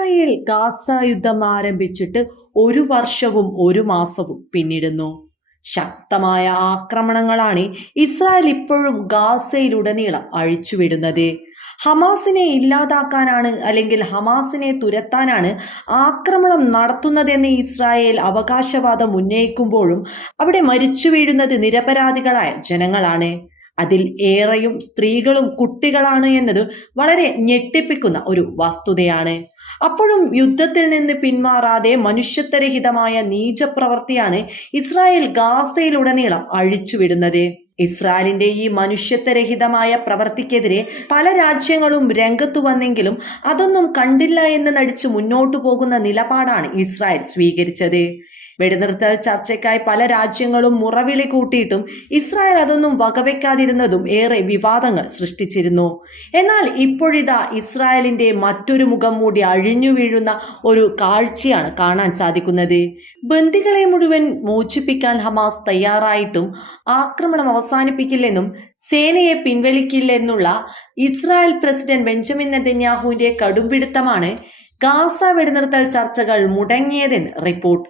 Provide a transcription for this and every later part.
Israel Gaza യുദ്ധം ആരംഭിച്ചിട്ട് 1 വർഷവും 1 മാസവും പിന്നിടുന്നു. ശക്തമായ ആക്രമണങ്ങളാണ് ഇസ്രായേൽ ഇപ്പോഴും ഗാസയിലുടനീളം അഴിച്ചുവിടുന്നത്. ഹമാസിനെ ഇല്ലാതാക്കാനാണ് അല്ലെങ്കിൽ ഹമാസിനെ തുരത്താനാണ് ആക്രമണം നടത്തുന്നതെന്ന് ഇസ്രായേൽ അവകാശവാദം ഉന്നയിക്കുമ്പോഴും അവിടെ മരിച്ചു വീഴുന്നത് നിരപരാധികളായ ജനങ്ങളാണ്. അതിൽ ഏറെയും സ്ത്രീകളും കുട്ടികളാണ് എന്നത് വളരെ ഞെട്ടിപ്പിക്കുന്ന ഒരു വസ്തുതയാണ്. അപ്പോഴും യുദ്ധത്തിൽ നിന്ന് പിന്മാറാതെ മനുഷ്യത്വരഹിതമായ നീചപ്രവൃത്തിയാണ് ഇസ്രായേൽ ഗാസയിലുടനീളം അഴിച്ചുവിടുന്നത്. ഇസ്രായേലിന്റെ ഈ മനുഷ്യത്വരഹിതമായ പ്രവൃത്തിക്കെതിരെ പല രാജ്യങ്ങളും രംഗത്തു വന്നെങ്കിലും അതൊന്നും കണ്ടില്ല എന്ന് നടിച്ച് മുന്നോട്ടു പോകുന്ന നിലപാടാണ് ഇസ്രായേൽ സ്വീകരിച്ചത്. വെടിനിർത്തൽ ചർച്ചയ്ക്കായി പല രാജ്യങ്ങളും മുറവിളി കൂട്ടിയിട്ടും ഇസ്രായേൽ അതൊന്നും വകവെക്കാതിരുന്നതും ഏറെ വിവാദങ്ങൾ സൃഷ്ടിച്ചിരുന്നു. എന്നാൽ ഇപ്പോഴിതാ ഇസ്രായേലിന്റെ മറ്റൊരു മുഖം മൂടി അഴിഞ്ഞു വീഴുന്ന ഒരു കാഴ്ചയാണ് കാണാൻ സാധിക്കുന്നത്. ബന്ദികളെ മുഴുവൻ മോചിപ്പിക്കാൻ ഹമാസ് തയ്യാറായിട്ടും ആക്രമണം അവസാനിപ്പിക്കില്ലെന്നും സേനയെ പിൻവലിക്കില്ലെന്നുള്ള ഇസ്രായേൽ പ്രസിഡന്റ് ബെഞ്ചമിൻ നെതന്യാഹുവിന്റെ കടുംപിടുത്തമാണ് ഗാസ വെടിനിർത്തൽ ചർച്ചകൾ മുടങ്ങിയതെന്ന് റിപ്പോർട്ട്.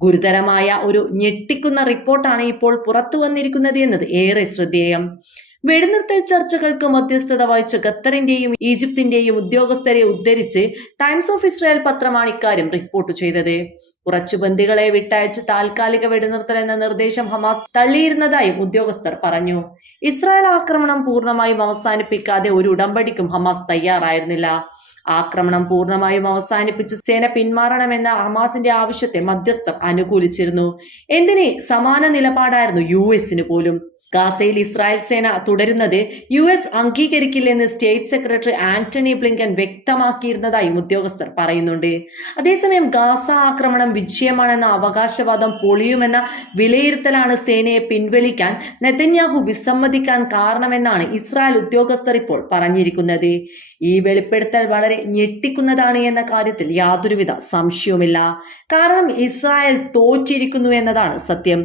ഗുരുതരമായ ഒരു ഞെട്ടിക്കുന്ന റിപ്പോർട്ടാണ് ഇപ്പോൾ പുറത്തു വന്നിരിക്കുന്നത് എന്നത് ഏറെ ശ്രദ്ധേയം. വെടിനിർത്തൽ ചർച്ചകൾക്ക് മധ്യസ്ഥത വഹിച്ച ഖത്തറിന്റെയും ഈജിപ്തിന്റെയും ഉദ്യോഗസ്ഥരെ ഉദ്ധരിച്ച് ടൈംസ് ഓഫ് ഇസ്രായേൽ പത്രമാണ് ഇക്കാര്യം റിപ്പോർട്ട് ചെയ്തത്. കുറച്ചു ബന്ദികളെ വിട്ടയച്ച് താൽക്കാലിക വെടിനിർത്തൽ എന്ന നിർദ്ദേശം ഹമാസ് തള്ളിയിരുന്നതായും ഉദ്യോഗസ്ഥർ പറഞ്ഞു. ഇസ്രായേൽ ആക്രമണം പൂർണ്ണമായും അവസാനിപ്പിക്കാതെ ഒരു ഉടമ്പടിക്കും ഹമാസ് തയ്യാറായിരുന്നില്ല. ആക്രമണം പൂർണ്ണമായും അവസാനിപ്പിച്ച് സേന പിന്മാറണമെന്ന ഹമാസിന്റെ ആവശ്യത്തെ മധ്യസ്ഥർ അനുകൂലിച്ചിരുന്നു. എന്തിന് സമാന നിലപാടായിരുന്നു US പോലും. ഗാസയിൽ ഇസ്രായേൽ സേന തുടരുന്നത് US അംഗീകരിക്കില്ലെന്ന് സ്റ്റേറ്റ് സെക്രട്ടറി ആന്റണി ബ്ലിങ്കൻ വ്യക്തമാക്കിയിരുന്നതായും ഉദ്യോഗസ്ഥർ പറയുന്നുണ്ട്. അതേസമയം ഗാസ ആക്രമണം വിജയമാണെന്ന അവകാശവാദം പൊളിയുമെന്ന വിലയിരുത്തലാണ് സേനയെ പിൻവലിക്കാൻ നെതന്യാഹു വിസമ്മതിക്കാൻ കാരണമെന്നാണ് ഇസ്രായേൽ ഉദ്യോഗസ്ഥർ ഇപ്പോൾ പറഞ്ഞിരിക്കുന്നത്. ഈ വെളിപ്പെടുത്തൽ വളരെ ഞെട്ടിക്കുന്നതാണ് എന്ന കാര്യത്തിൽ യാതൊരുവിധ സംശയവുമില്ല. കാരണം ഇസ്രായേൽ തോറ്റിരിക്കുന്നു എന്നതാണ് സത്യം.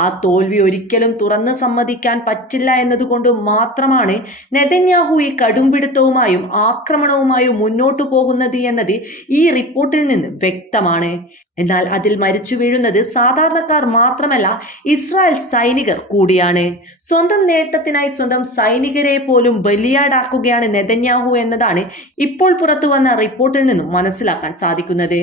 ആ തോൽവി ഒരിക്കലും തുറന്ന് സമ്മതിക്കാൻ പറ്റില്ല എന്നതുകൊണ്ട് മാത്രമാണ് നെതന്യാഹു ഈ കടുംപിടുത്തവുമായും ആക്രമണവുമായും മുന്നോട്ടു പോകുന്നത് എന്നത് ഈ റിപ്പോർട്ടിൽ നിന്ന് വ്യക്തമാണ്. എന്നാൽ അതിൽ മരിച്ചു വീഴുന്നത് സാധാരണക്കാർ മാത്രമല്ല, ഇസ്രായേൽ സൈനികർ കൂടിയാണ്. സ്വന്തം നേട്ടത്തിനായി സ്വന്തം സൈനികരെ പോലും ബലിയാടാക്കുകയാണ് നെതന്യാഹു എന്നതാണ് ഇപ്പോൾ പുറത്തു വന്ന റിപ്പോർട്ടിൽ നിന്നും മനസ്സിലാക്കാൻ സാധിക്കുന്നത്.